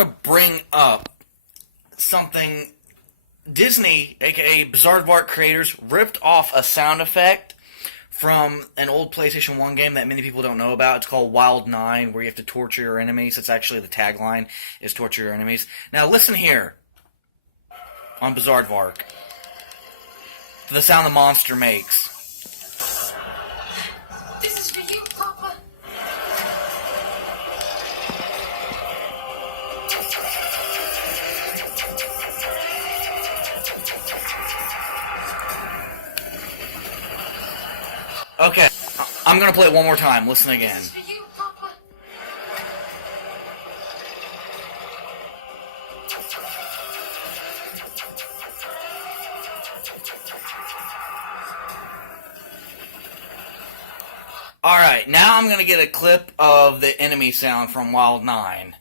want to bring up something. Disney, aka Bizaardvark creators, ripped off a sound effect from an old PlayStation 1 game that many people don't know about. It's called Wild 9, where you have to torture your enemies. It's actually the tagline, is torture your enemies. Now listen here, on Bizaardvark, to the sound the monster makes. This is for you, Papa. Okay, I'm gonna play it one more time. Listen again. This is for you, Papa. Alright, now I'm gonna get a clip of the enemy sound from Wild 9.